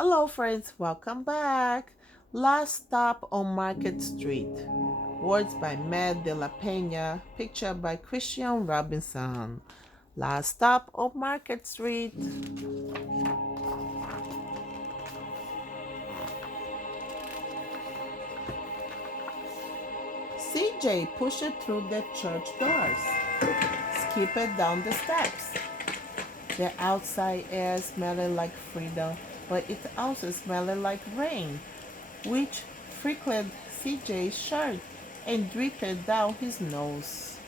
Hello, friends, welcome back. Last stop on Market Street. Words by Matt de la Pena, picture by Christian Robinson. Last stop on Market Street. CJ pushed through the church doors, skipped down the steps. The outside air smelled like freedom, but it also smelled like rain, which freckled CJ's shirt and dripped down his nose.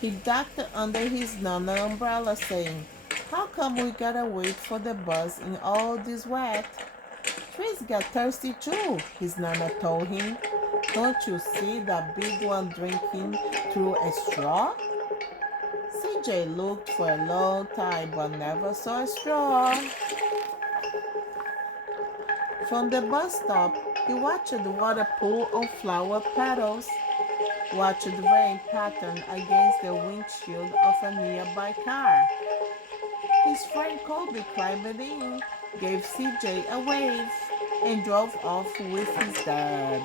He ducked under his Nana umbrella, saying, "How come we gotta wait for the bus in all this wet?" "Trees got thirsty too," his Nana told him. "Don't you see that big one drinking through a straw?" CJ looked for a long time but never saw a straw. From the bus stop, he watched the water pool on flower petals, watched the rain pattern against the windshield of a nearby car. His friend Colby climbed in, gave CJ a wave, and drove off with his dad.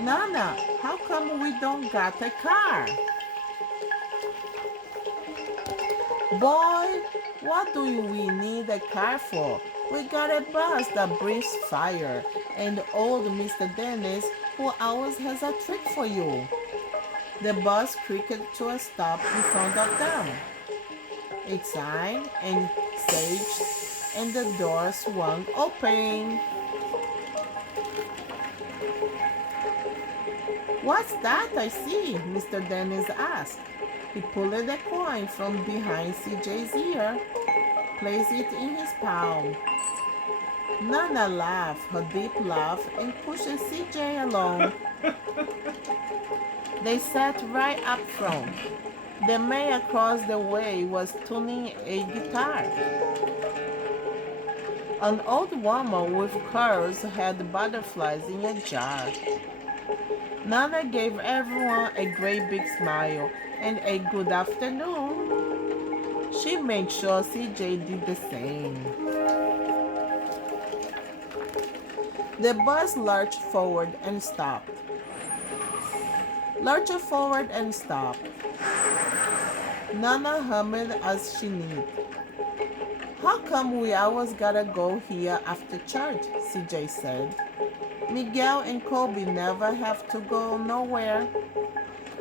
"Nana, how come we don't got a car?" "Boy, what do we need a car for? We got a bus that breathes fire, and old Mr. Dennis, who always has a trick for you." The bus creaked to a stop in front of them. A sign and stage, and the door swung open. "What's that I see?" Mr. Dennis asked. He pulled a coin from behind CJ's ear, placed it in his palm. Nana laughed her deep laugh and pushed CJ along. They sat right up front. The man across the way was tuning a guitar. An old woman with curls had butterflies in a jar. Nana gave everyone a great big smile and a good afternoon. She made sure CJ did the same. The bus lurched forward and stopped. Lurched forward and stopped. Nana hummed as she knit. "How come we always gotta go here after church?" CJ said. "Miguel and Colby never have to go nowhere."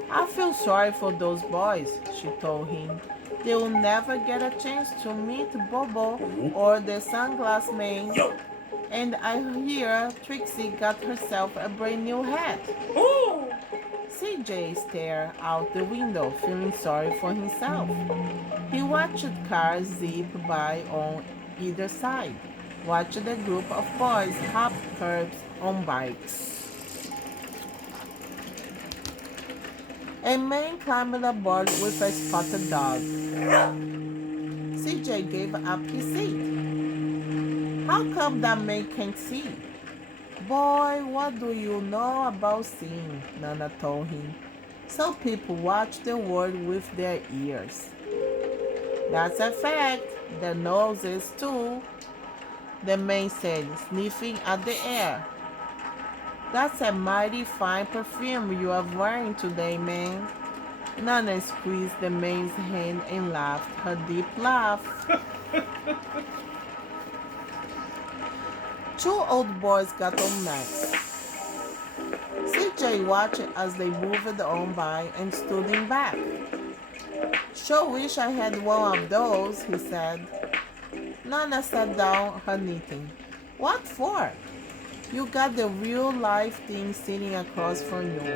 "I feel sorry for those boys," she told him. "They will never get a chance to meet Bobo or the sunglass man. And I hear Trixie got herself a brand new hat." CJ stared out the window, feeling sorry for himself. He watched cars zip by on either side, watched a group of boys hop curbs on bikes. A man climbed aboard with a spotted dog. CJ gave up his seat. "How come that man can't see?" "Boy, what do you know about seeing?" Nana told him. "Some people watch the world with their ears." "That's a fact. Their noses, too," the man said, sniffing at the air. "That's a mighty fine perfume you are wearing today, man." Nana squeezed the man's hand and laughed her deep laugh. Two old boys got on next. CJ watched as they moved on by and stood in back. "Sure wish I had one of those," he said. Nana sat down her knitting. "What for?" "You got the real life thing sitting across from you.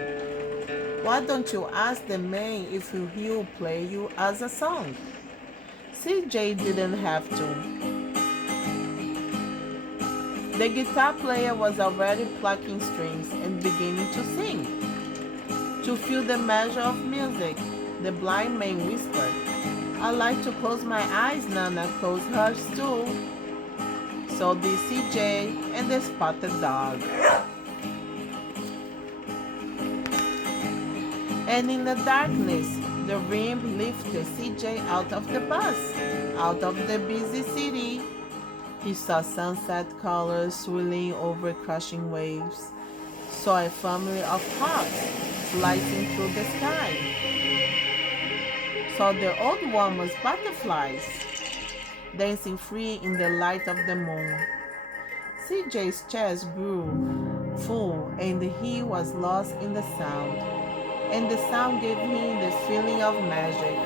Why don't you ask the man if he'll play you as a song?" CJ didn't have to. The guitar player was already plucking strings and beginning to sing. To feel the measure of music, the blind man whispered, "I like to close my eyes." Nana closed hers too. So did CJ and the spotted dog. And in the darkness, The rim lifted CJ out of the bus, out of the busy city. He saw sunset colors swirling over crashing waves, saw a family of hawks slicing through the sky, saw the old woman's butterflies dancing free in the light of the moon. CJ's chest grew full and he was lost in the sound, and the sound gave him the feeling of magic.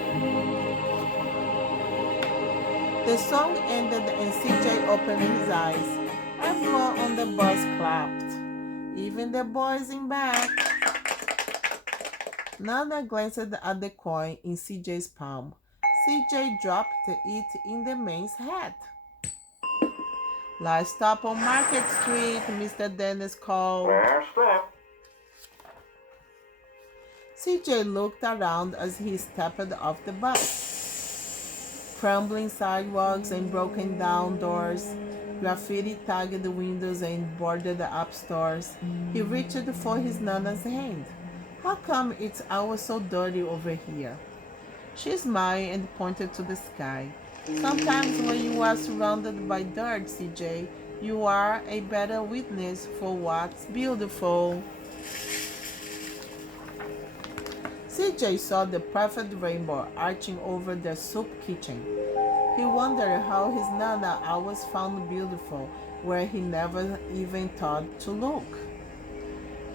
The song ended and CJ opened his eyes. Everyone on the bus clapped, even the boys in back. Nana glanced at the coin in CJ's palm. CJ dropped it in the man's hat. Last stop on Market Street, Mr. Dennis called. Last stop. CJ looked around as he stepped off the bus. Crumbling sidewalks and broken down doors, graffiti tagged windows and boarded up stores. He reached for his Nana's hand. How come it's always so dirty over here? She smiled and pointed to the sky. Sometimes when you are surrounded by dirt, CJ, you are a better witness for what's beautiful. CJ saw the perfect rainbow arching over the soup kitchen. He wondered how his Nana always found beautiful where he never even thought to look.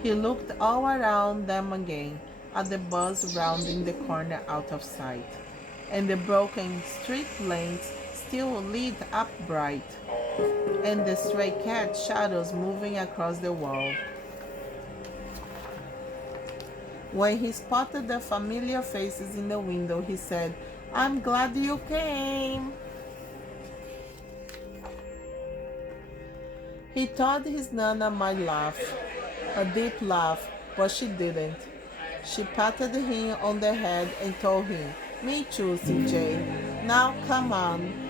He looked all around them again, at the bus rounding the corner out of sight, and the broken street lamps still lit up bright, and the stray cat shadows moving across the wall. When he spotted the familiar faces in the window, he said, "I'm glad you came." He thought his Nana might laugh, a deep laugh, but she didn't. She patted him on the head and told him, "Me too, CJ. Now come on,